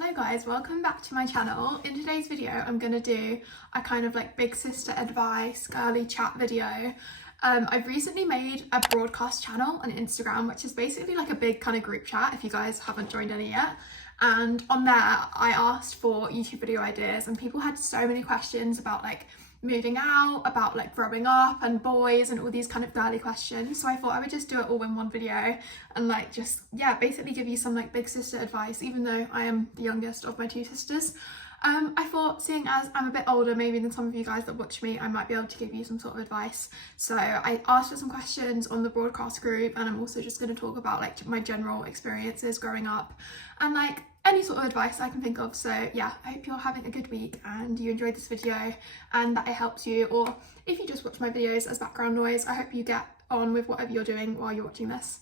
Hello guys, welcome back to my channel. In today's video I'm going to do a kind of like big sister advice girly chat video. I've recently made a broadcast channel on Instagram, which is basically like a big kind of group chat if you guys haven't joined any yet. And on there I asked for YouTube video ideas and people had so many questions about like moving out, about like growing up and boys and all these kind of girly questions. So I thought I would just do it all in one video and like just, yeah, basically give you some like big sister advice, even though I am the youngest of my two sisters. I thought, seeing as I'm a bit older maybe than some of you guys that watch me, I might be able to give you some sort of advice. So I asked for some questions on the broadcast group, and I'm also just going to talk about like my general experiences growing up and like any sort of advice I can think of. So yeah, I hope you're having a good week and you enjoyed this video and that it helps you, or if you just watch my videos as background noise, I hope you get on with whatever you're doing while you're watching this.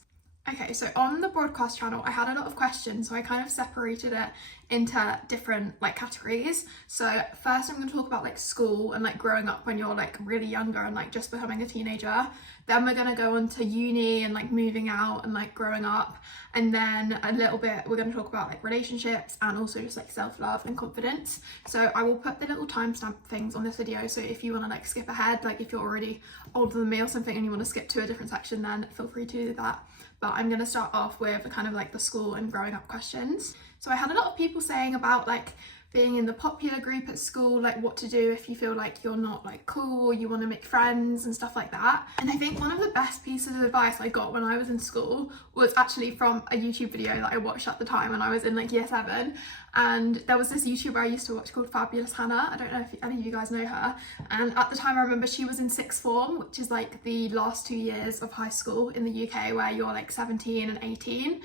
Okay, so on the broadcast channel, I had a lot of questions, so I kind of separated it into different like categories. So first I'm going to talk about like school and like growing up when you're like really younger and like just becoming a teenager. Then we're going to go on to uni and like moving out and like growing up. And then a little bit, we're going to talk about like relationships and also just like self-love and confidence. So I will put the little timestamp things on this video. So if you want to like skip ahead, like if you're already older than me or something and you want to skip to a different section, then feel free to do that. But I'm going to start off with kind of like the school and growing up questions. So I had a lot of people saying about like being in the popular group at school, like what to do if you feel like you're not like cool, you want to make friends and stuff like that. And I think one of the best pieces of advice I got when I was in school was actually from a YouTube video that I watched at the time when I was in like year 7. And there was this YouTuber I used to watch called Fabulous Hannah. I don't know if any of you guys know her. And at the time I remember she was in sixth form, which is like the last 2 years of high school in the UK where you're like 17 and 18.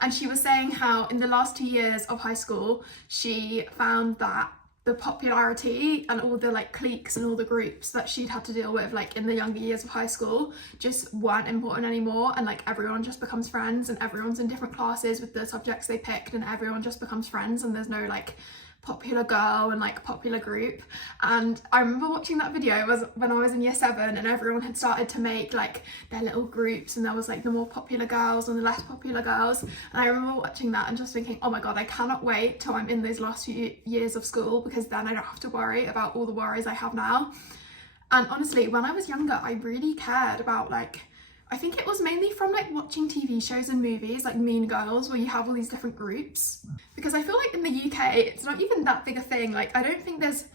And she was saying how in the last 2 years of high school, she found that the popularity and all the like cliques and all the groups that she'd had to deal with like in the younger years of high school just weren't important anymore, and like everyone just becomes friends and everyone's in different classes with the subjects they picked and everyone just becomes friends and there's no like popular girl and like popular group. And I remember watching that video was when I was in year 7 and everyone had started to make like their little groups and there was like the more popular girls and the less popular girls, and I remember watching that and just thinking, oh my god, I cannot wait till I'm in those last few years of school because then I don't have to worry about all the worries I have now. And honestly, when I was younger I really cared about like, I think it was mainly from like watching TV shows and movies like Mean Girls where you have all these different groups, because I feel like in the UK it's not even that big a thing. Like I don't think there's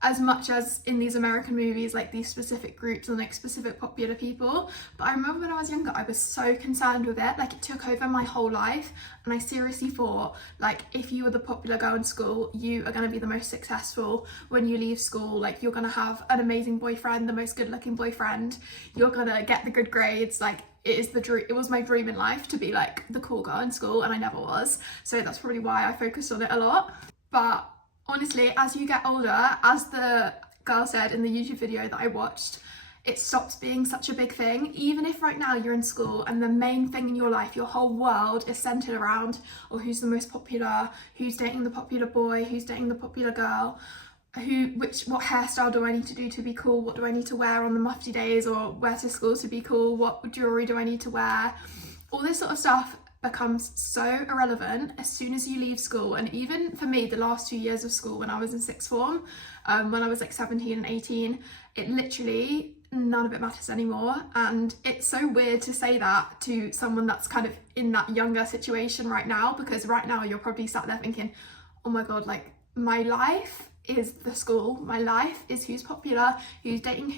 as much as in these American movies like these specific groups and like specific popular people. But I remember when I was younger I was so concerned with it, like it took over my whole life, and I seriously thought like if you were the popular girl in school you are going to be the most successful when you leave school. Like you're going to have an amazing boyfriend, the most good looking boyfriend, you're going to get the good grades. Like it was my dream in life to be like the cool girl in school, and I never was, so that's probably why I focused on it a lot. But honestly, as you get older, as the girl said in the YouTube video that I watched, it stops being such a big thing. Even if right now you're in school and the main thing in your life, your whole world is centered around, or who's the most popular, who's dating the popular boy, who's dating the popular girl, what hairstyle do I need to do to be cool, what do I need to wear on the mufti days or wear to school to be cool, what jewelry do I need to wear, all this sort of stuff becomes so irrelevant as soon as you leave school. And even for me, the last 2 years of school when I was in sixth form, when I was like 17 and 18, it literally, none of it matters anymore. And it's so weird to say that to someone that's kind of in that younger situation right now, because right now you're probably sat there thinking, oh my god, like my life is the school, my life is who's popular, who's dating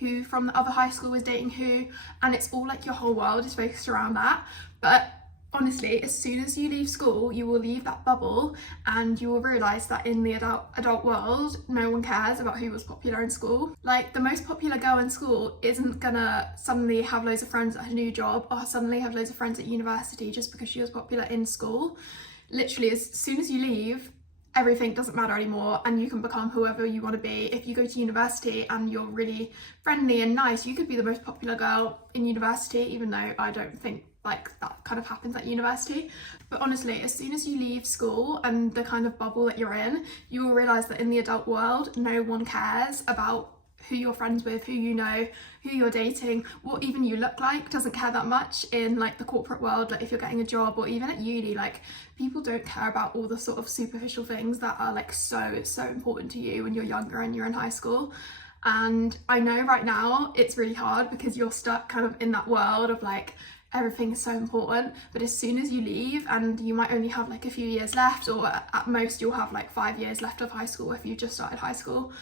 who from the other high school is dating who, and it's all like your whole world is focused around that. But honestly, as soon as you leave school, you will leave that bubble and you will realise that in the adult world, no one cares about who was popular in school. Like the most popular girl in school isn't gonna suddenly have loads of friends at a new job or suddenly have loads of friends at university just because she was popular in school. Literally, as soon as you leave, everything doesn't matter anymore and you can become whoever you want to be. If you go to university and you're really friendly and nice, you could be the most popular girl in university, even though I don't think like that kind of happens at university. But honestly, as soon as you leave school and the kind of bubble that you're in, you will realise that in the adult world, no one cares about who you're friends with, who you know, who you're dating, what even you look like doesn't care that much in like the corporate world. Like if you're getting a job or even at uni, like people don't care about all the sort of superficial things that are like so important to you when you're younger and you're in high school. And I know right now it's really hard because you're stuck kind of in that world of like everything is so important, but as soon as you leave, and you might only have like a few years left, or at most you'll have like 5 years left of high school if you just started high school,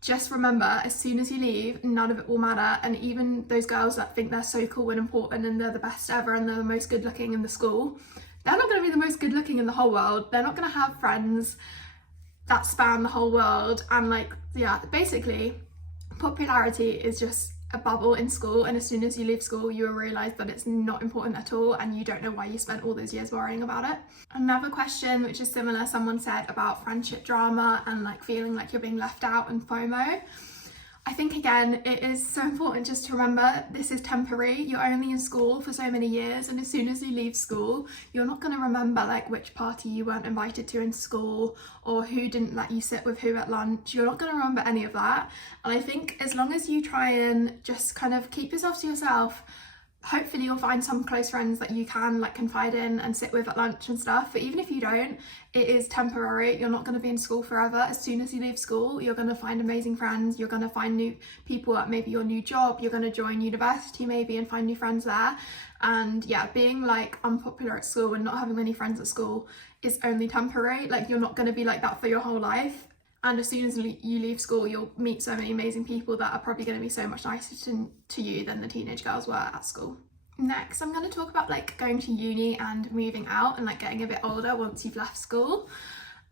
just remember, as soon as you leave, none of it will matter. And even those girls that think they're so cool and important and they're the best ever and they're the most good looking in the school, they're not going to be the most good looking in the whole world. They're not going to have friends that span the whole world. And like, yeah, basically popularity is just a bubble in school, and as soon as you leave school you will realise that it's not important at all and you don't know why you spent all those years worrying about it. Another question which is similar, someone said about friendship drama and like feeling like you're being left out and FOMO. I think again it is so important just to remember this is temporary. You're only in school for so many years, and as soon as you leave school you're not going to remember like which party you weren't invited to in school or who didn't let you sit with who at lunch. You're not going to remember any of that. And I think as long as you try and just kind of keep yourself to yourself, hopefully you'll find some close friends that you can like confide in and sit with at lunch and stuff. But even if you don't, it is temporary. You're not going to be in school forever. As soon as you leave school, you're going to find amazing friends. You're going to find new people at maybe your new job. You're going to join university maybe and find new friends there. And yeah, being like unpopular at school and not having many friends at school is only temporary. Like you're not going to be like that for your whole life. And as soon as you leave school, you'll meet so many amazing people that are probably going to be so much nicer to you than the teenage girls were at school. Next, I'm going to talk about like going to uni and moving out and like getting a bit older once you've left school.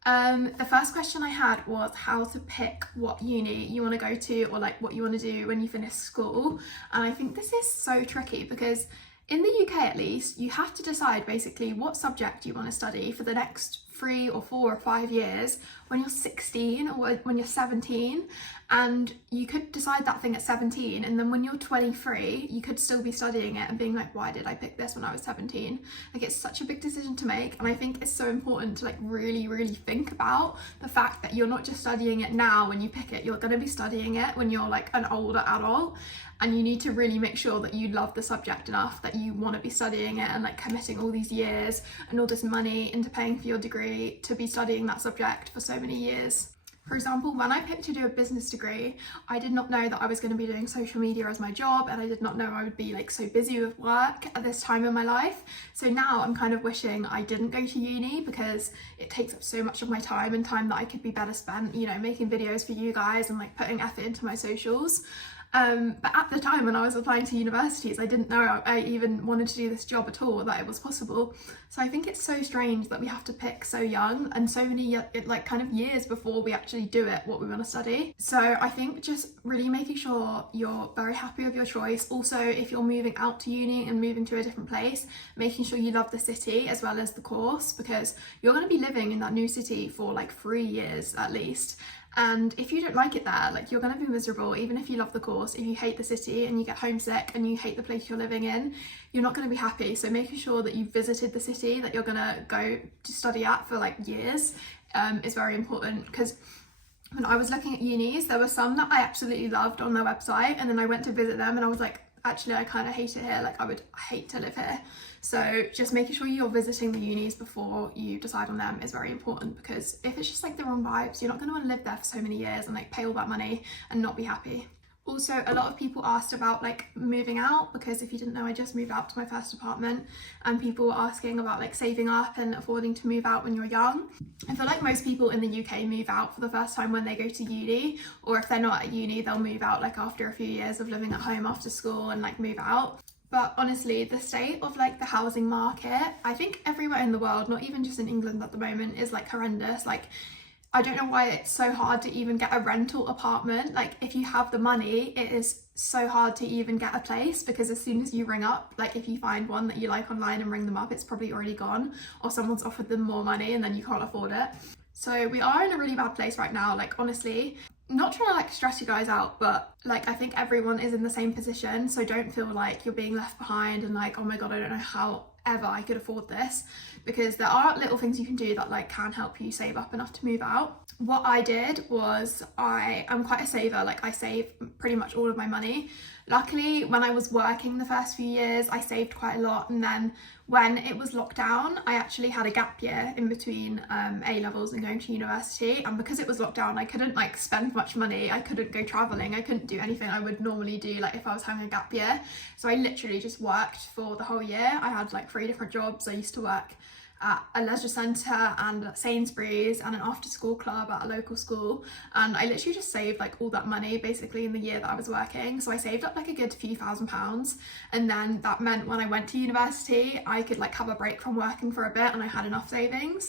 The first question I had was how to pick what uni you want to go to, or like what you want to do when you finish school. And I think this is so tricky because in the UK at least, you have to decide basically what subject you want to study for the next 3 or 4 or 5 years when you're 16 or when you're 17, and you could decide that thing at 17, and then when you're 23 you could still be studying it and being like, why did I pick this when I was 17? Like it's such a big decision to make, and I think it's so important to like really think about the fact that you're not just studying it now when you pick it, you're going to be studying it when you're like an older adult. And you need to really make sure that you love the subject enough that you want to be studying it and like committing all these years and all this money into paying for your degree to be studying that subject for so many years. For example, when I picked to do a business degree, I did not know that I was going to be doing social media as my job, and I did not know I would be like so busy with work at this time in my life. So now I'm kind of wishing I didn't go to uni because it takes up so much of my time, and time that I could be better spent, you know, making videos for you guys and like putting effort into my socials. But at the time when I was applying to universities, I didn't know I even wanted to do this job at all, that it was possible. So I think it's so strange that we have to pick so young and so many like kind of years before we actually do it, what we want to study. So I think just really making sure you're very happy with your choice. Also, if you're moving out to uni and moving to a different place, making sure you love the city as well as the course, because you're going to be living in that new city for like 3 years at least. And if you don't like it there, like you're going to be miserable. Even if you love the course, if you hate the city and you get homesick and you hate the place you're living in, you're not going to be happy. So making sure that you've visited the city that you're going to go to study at for like years is very important. Because when I was looking at unis, there were some that I absolutely loved on their website, and then I went to visit them and I was like, actually I kind of hate it here, like I hate to live here. So just making sure you're visiting the unis before you decide on them is very important, because if it's just like the wrong vibes, you're not going to want to live there for so many years and like pay all that money and not be happy. Also, a lot of people asked about like moving out, because if you didn't know, I just moved out to my first apartment, and people were asking about like saving up and affording to move out when you're young. I feel like most people in the UK move out for the first time when they go to uni, or if they're not at uni, they'll move out like after a few years of living at home after school and like move out. But honestly, the state of like the housing market, I think everywhere in the world, not even just in England at the moment, is like horrendous. Like, I don't know why it's so hard to even get a rental apartment. Like if you have the money, it is so hard to even get a place, because as soon as you ring up, like if you find one that you like online and ring them up, it's probably already gone, or someone's offered them more money and then you can't afford it. So we are in a really bad place right now. Like honestly, not trying to like stress you guys out, but like I think everyone is in the same position. So don't feel like you're being left behind and like, oh my God, I don't know how ever I could afford this, because there are little things you can do that like can help you save up enough to move out. what I did was I'm quite a saver, like I save pretty much all of my money. Luckily, when I was working the first few years, I saved quite a lot, and then when it was lockdown, I actually had a gap year in between A-levels and going to university, and because it was lockdown, I couldn't like spend much money, I couldn't go travelling, I couldn't do anything I would normally do like if I was having a gap year. So I literally just worked for the whole year. I had like 3 different jobs. I used to work at a leisure centre and at Sainsbury's and an after school club at a local school, and I literally just saved like all that money basically in the year that I was working. So I saved up like a good few £1,000s, and then that meant when I went to university I could like have a break from working for a bit and I had enough savings.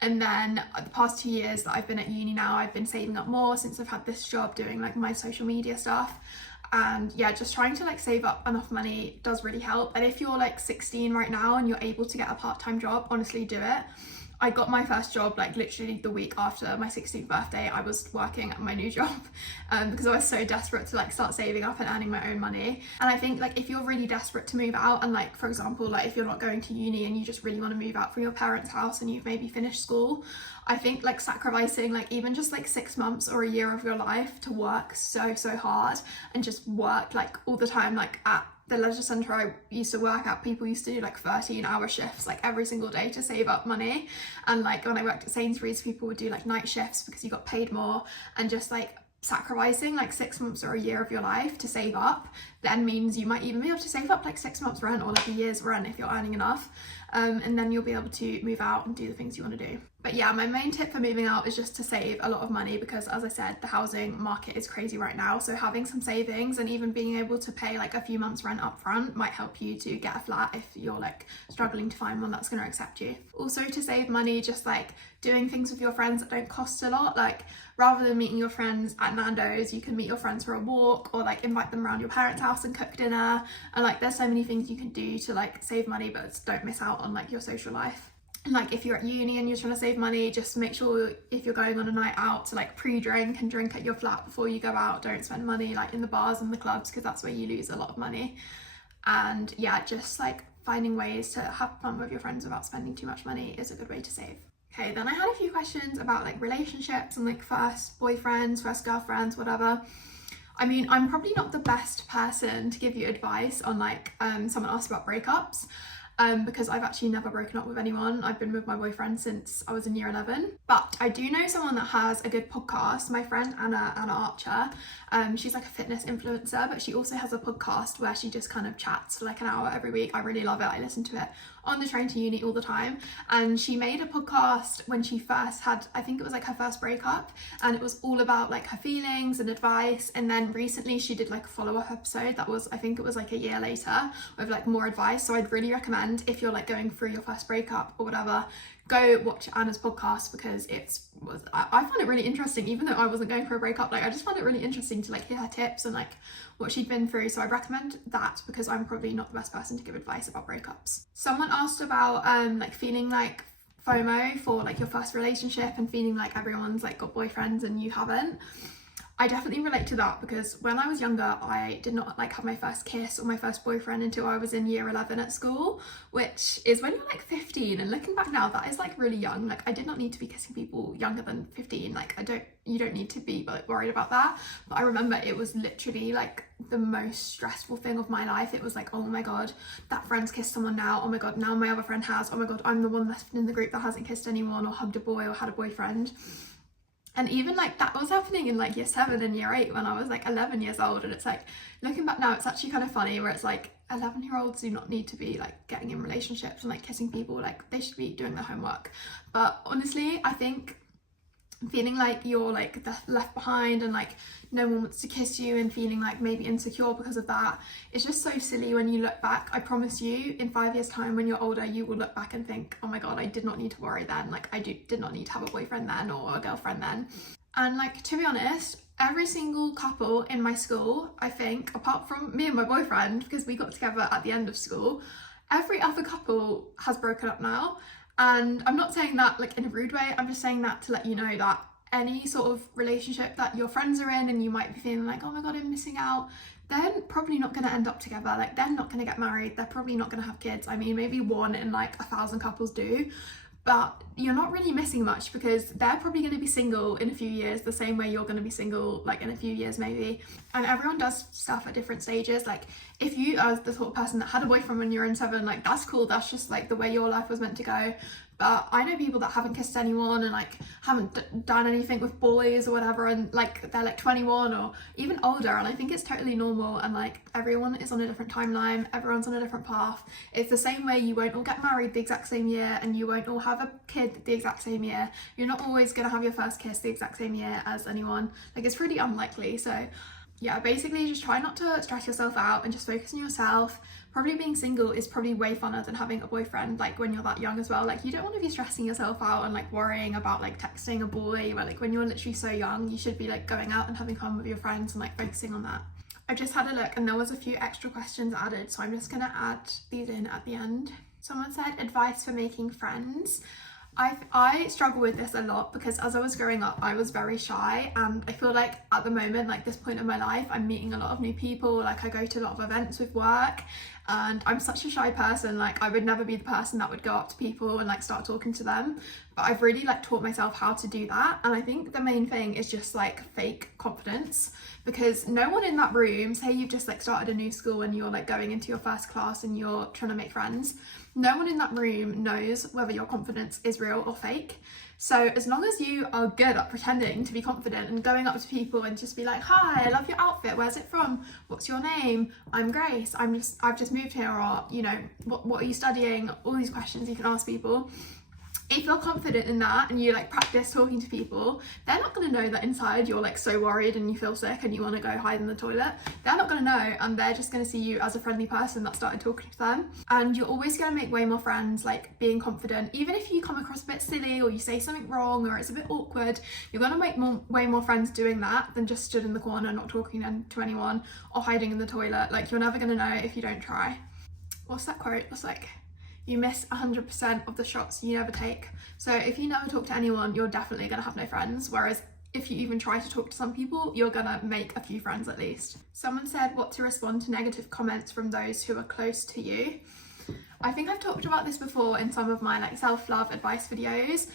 And then the past 2 years that I've been at uni now, I've been saving up more since I've had this job doing like my social media stuff. And yeah, just trying to like save up enough money does really help. And if you're like 16 right now and you're able to get a part-time job, honestly do it. I got my first job like literally the week after my 16th birthday. I was working at my new job because I was so desperate to like start saving up and earning my own money. And I think like if you're really desperate to move out, and like for example like if you're not going to uni and you just really want to move out from your parents' house and you've maybe finished school, I think like sacrificing like even just like 6 months or a year of your life to work so hard and just work like all the time. Like at the leisure centre I used to work at, people used to do like 13-hour shifts like every single day to save up money. And like when I worked at Sainsbury's, people would do like night shifts because you got paid more. And just like sacrificing like 6 months or a year of your life to save up then means you might even be able to save up like 6 months rent or like a year's rent if you're earning enough, and then you'll be able to move out and do the things you want to do. But yeah, my main tip for moving out is just to save a lot of money, because as I said, the housing market is crazy right now. So having some savings and even being able to pay like a few months rent up front might help you to get a flat if you're like struggling to find one that's going to accept you. Also, to save money, just like doing things with your friends that don't cost a lot. Like rather than meeting your friends at Nando's, you can meet your friends for a walk, or like invite them around your parents' house and cook dinner. And like there's so many things you can do to like save money but don't miss out on like your social life. And like if you're at uni and you're trying to save money, just make sure if you're going on a night out to like pre-drink and drink at your flat before you go out. Don't spend money like in the bars and the clubs, because that's where you lose a lot of money. And yeah, just like finding ways to have fun with your friends without spending too much money is a good way to save. Okay, then I had a few questions about like relationships and like first boyfriends, first girlfriends, whatever. I mean, I'm probably not the best person to give you advice on like someone asked about breakups, because I've actually never broken up with anyone. I've been with my boyfriend since I was in year 11. But I do know someone that has a good podcast, my friend Anna Archer. She's like a fitness influencer, but she also has a podcast where she just kind of chats for like an hour every week. I really love it. I listen to it on the train to uni all the time. And she made a podcast when she first had, I think it was like her first breakup, and it was all about like her feelings and advice. And then recently she did like a follow-up episode that was, I think it was like a year later, with like more advice. So I'd really recommend, if you're like going through your first breakup or whatever, go watch Anna's podcast, because I found it really interesting. Even though I wasn't going for a breakup, like I just found it really interesting to like hear her tips and like what she'd been through. So I recommend that, because I'm probably not the best person to give advice about breakups. Someone asked about like feeling like FOMO for like your first relationship and feeling like everyone's like got boyfriends and you haven't. I definitely relate to that, because when I was younger, I did not like have my first kiss or my first boyfriend until I was in year 11 at school, which is when you're like 15. And looking back now, that is like really young. Like I did not need to be kissing people younger than 15. Like you don't need to be like worried about that. But I remember it was literally like the most stressful thing of my life. It was like, oh my God, that friend's kissed someone now. Oh my God, now my other friend has. Oh my God, I'm the one left in the group that hasn't kissed anyone or hugged a boy or had a boyfriend. And even like that was happening in like year 7 and year 8 when I was like 11 years old. And it's like, looking back now, it's actually kind of funny where it's like 11-year-olds do not need to be like getting in relationships and like kissing people. Like they should be doing their homework. But honestly, I think feeling like you're like left behind and like no one wants to kiss you and feeling like maybe insecure because of that, it's just so silly when you look back. I promise you, in 5 years time when you're older, you will look back and think, oh my God, I did not need to worry then. Like I did not need to have a boyfriend then or a girlfriend then. And like, to be honest, every single couple in my school, I think, apart from me and my boyfriend, because we got together at the end of school, every other couple has broken up now. And I'm not saying that like in a rude way, I'm just saying that to let you know that any sort of relationship that your friends are in and you might be feeling like, oh my God, I'm missing out, they're probably not going to end up together. Like they're not going to get married. They're probably not going to have kids. I mean, maybe one in like 1,000 couples do. but you're not really missing much because they're probably going to be single in a few years the same way you're going to be single like in a few years maybe. And everyone does stuff at different stages. Like if you are the sort of person that had a boyfriend when you were in 7, like that's cool, that's just like the way your life was meant to go. But I know people that haven't kissed anyone and like haven't done anything with boys or whatever, and like they're like 21 or even older, and I think it's totally normal. And like everyone is on a different timeline, everyone's on a different path. It's the same way you won't all get married the exact same year and you won't all have a kid the exact same year. You're not always gonna have your first kiss the exact same year as anyone. Like it's pretty unlikely. So yeah, basically just try not to stress yourself out and just focus on yourself. Probably being single is probably way funner than having a boyfriend, like when you're that young as well. Like you don't want to be stressing yourself out and like worrying about like texting a boy, but like when you're literally so young, you should be like going out and having fun with your friends and like focusing on that. I just had a look and there was a few extra questions added, so I'm just gonna add these in at the end. Someone said advice for making friends. I struggle with this a lot because as I was growing up I was very shy, and I feel like at the moment, like this point in my life, I'm meeting a lot of new people. Like I go to a lot of events with work and I'm such a shy person. Like I would never be the person that would go up to people and like start talking to them, but I've really like taught myself how to do that. And I think the main thing is just like fake confidence, because no one in that room, say you've just like started a new school and you're like going into your first class and you're trying to make friends, no one in that room knows whether your confidence is real or fake. So as long as you are good at pretending to be confident and going up to people and just be like, hi, I love your outfit, where's it from, what's your name, I'm Grace, I've just moved here, or you know, what are you studying, all these questions you can ask people. If you're confident in that and you like practice talking to people, they're not going to know that inside you're like so worried and you feel sick and you want to go hide in the toilet. They're not going to know, and they're just going to see you as a friendly person that started talking to them. And you're always going to make way more friends like being confident. Even if you come across a bit silly or you say something wrong or it's a bit awkward, you're going to make way more friends doing that than just stood in the corner not talking to anyone or hiding in the toilet. Like you're never going to know if you don't try. What's that quote? It's like, you miss 100% of the shots you never take. So if you never talk to anyone, you're definitely gonna have no friends. Whereas if you even try to talk to some people, you're gonna make a few friends at least. Someone said what to respond to negative comments from those who are close to you. I think I've talked about this before in some of my like self-love advice videos,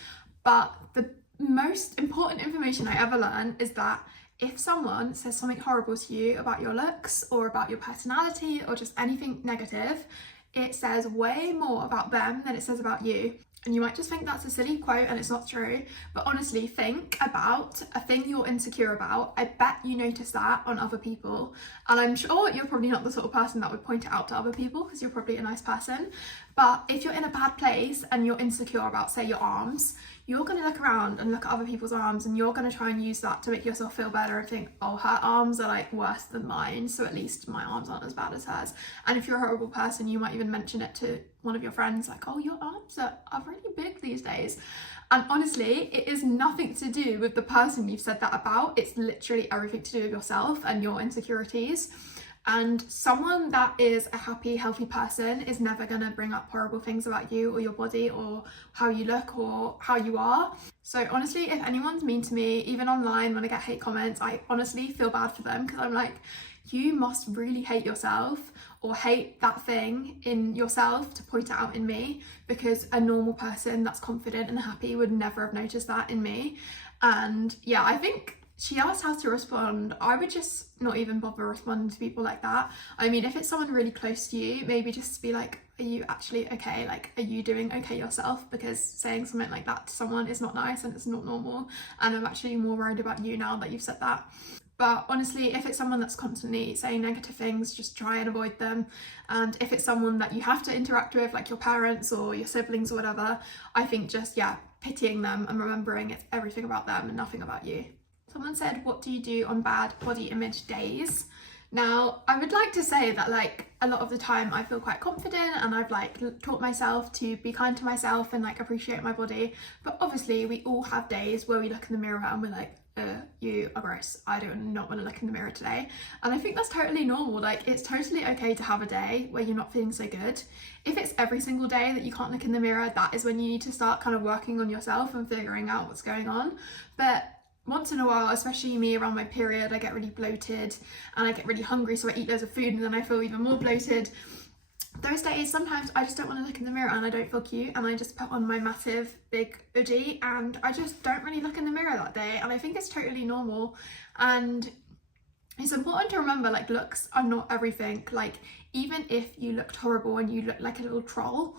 but the most important information I ever learned is that if someone says something horrible to you about your looks or about your personality or just anything negative, it says way more about them than it says about you. And you might just think that's a silly quote and it's not true, but honestly think about a thing you're insecure about. I bet you notice that on other people, and I'm sure you're probably not the sort of person that would point it out to other people because you're probably a nice person. But if you're in a bad place and you're insecure about, say, your arms, you're going to look around and look at other people's arms and you're going to try and use that to make yourself feel better and think, oh, her arms are like worse than mine, so at least my arms aren't as bad as hers. And if you're a horrible person, you might even mention it to one of your friends, like, oh, your arms are really big these days. And honestly, it is nothing to do with the person you've said that about. It's literally everything to do with yourself and your insecurities. And someone that is a happy, healthy person is never going to bring up horrible things about you or your body or how you look or how you are. So honestly, if anyone's mean to me, even online when I get hate comments, I honestly feel bad for them, because I'm like, you must really hate yourself or hate that thing in yourself to point it out in me, because a normal person that's confident and happy would never have noticed that in me. And yeah, I think she asked how to respond. I would just not even bother responding to people like that. I mean, if it's someone really close to you, maybe just be like, are you actually okay? Like, are you doing okay yourself? Because saying something like that to someone is not nice and it's not normal. And I'm actually more worried about you now that you've said that. But honestly, if it's someone that's constantly saying negative things, just try and avoid them. And if it's someone that you have to interact with, like your parents or your siblings or whatever, I think just, yeah, pitying them and remembering it's everything about them and nothing about you. Someone said, what do you do on bad body image days? Now, I would like to say that like a lot of the time I feel quite confident and I've like taught myself to be kind to myself and like appreciate my body. But obviously we all have days where we look in the mirror and we're like, you are gross, I do not want to look in the mirror today. And I think that's totally normal. Like, it's totally okay to have a day where you're not feeling so good. If it's every single day that you can't look in the mirror, that is when you need to start kind of working on yourself and figuring out what's going on. But once in a while, especially me around my period, I get really bloated and I get really hungry, so I eat loads of food and then I feel even more bloated. those days sometimes I just don't want to look in the mirror and I don't feel cute, and I just put on my massive big hoodie and I just don't really look in the mirror that day, and I think it's totally normal. And it's important to remember, like, looks are not everything. Like, even if you looked horrible and you looked like a little troll,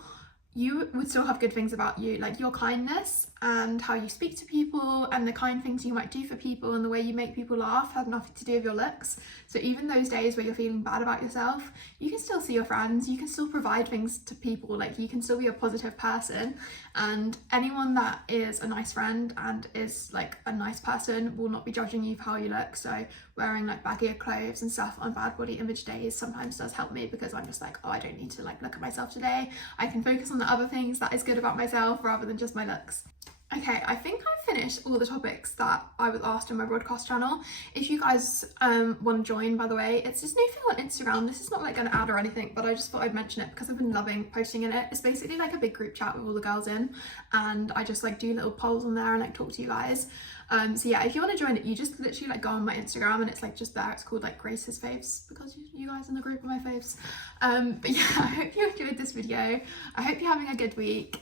you would still have good things about you, like your kindness and how you speak to people and the kind things you might do for people and the way you make people laugh has nothing to do with your looks. So even those days where you're feeling bad about yourself, you can still see your friends, you can still provide things to people, like you can still be a positive person, and anyone that is a nice friend and is like a nice person will not be judging you for how you look. So wearing like baggier clothes and stuff on bad body image days sometimes does help me, because I'm just like, oh, I don't need to like look at myself today. I can focus on the other things that is good about myself rather than just my looks. Okay, I think I've finished all the topics that I was asked on my broadcast channel. If you guys want to join, by the way, it's this new thing on Instagram. This is not like an ad or anything, but I just thought I'd mention it because I've been loving posting in it. It's basically like a big group chat with all the girls in, and I just like do little polls on there and like talk to you guys. So yeah, if you want to join it, you just literally like go on my Instagram and it's like just there. It's called like Grace's Faves, because you guys in the group are my faves. But yeah, I hope you enjoyed this video. I hope you're having a good week.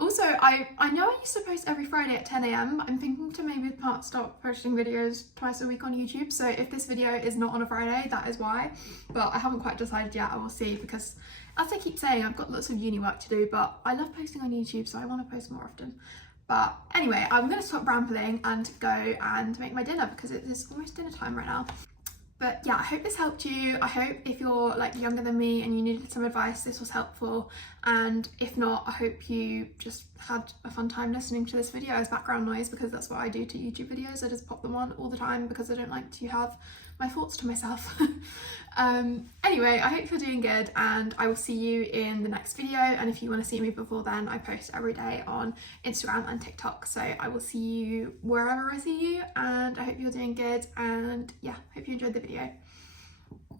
Also, I know I used to post every Friday at 10 AM. I'm thinking to maybe start posting videos twice a week on YouTube. So if this video is not on a Friday, that is why. But I haven't quite decided yet. I will see, because as I keep saying, I've got lots of uni work to do, but I love posting on YouTube, so I want to post more often. But anyway, I'm going to stop rambling and go and make my dinner because it is almost dinner time right now. But yeah, I hope this helped you. I hope if you're like younger than me and you needed some advice, this was helpful. And if not, I hope you just had a fun time listening to this video as background noise, because that's what I do to YouTube videos. I just pop them on all the time because I don't like to have my thoughts to myself. Anyway, I hope you're doing good, and I will see you in the next video. And if you want to see me before then, I post every day on Instagram and TikTok, so I will see you wherever I see you, and I hope you're doing good, and yeah, hope you enjoyed the video.